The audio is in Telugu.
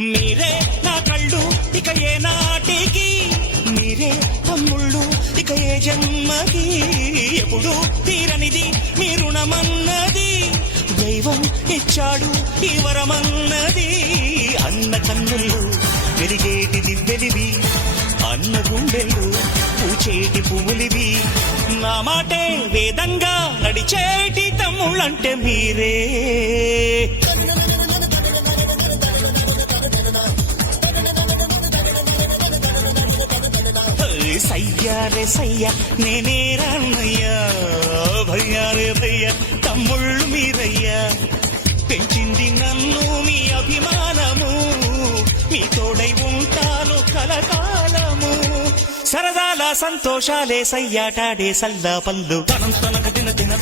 మీరే నా కళ్ళు ఇక ఏ నాటికి, మీరే తమ్ముళ్ళు ఇక ఏ జన్మకి, ఎప్పుడు తీరనిది మీ రుణమన్నది, దైవం ఇచ్చాడు ఈ వరమన్నది. అన్న కన్నుల్లో వెలిగేటి దివ్వెలివి, అన్న గుండెల్లో పూచేటి పువ్వులివి, నా మాటే వేదంగా నడిచేటి తమ్ముళ్ళంటే మీరే. సయ్యారే సయ్య నేనే రాన్నయ్యా, భయ్యారే భయ్య తమ్ముళ్ళు మీరయ్యా, పెంచింది నన్ను మీ అభిమానము, మీ తోడై ఉంటాను కలకాలము, సరదాల సంతోషాలే సయ్యాటాడే సల్లా పల్లు తనంతనక దిన దిన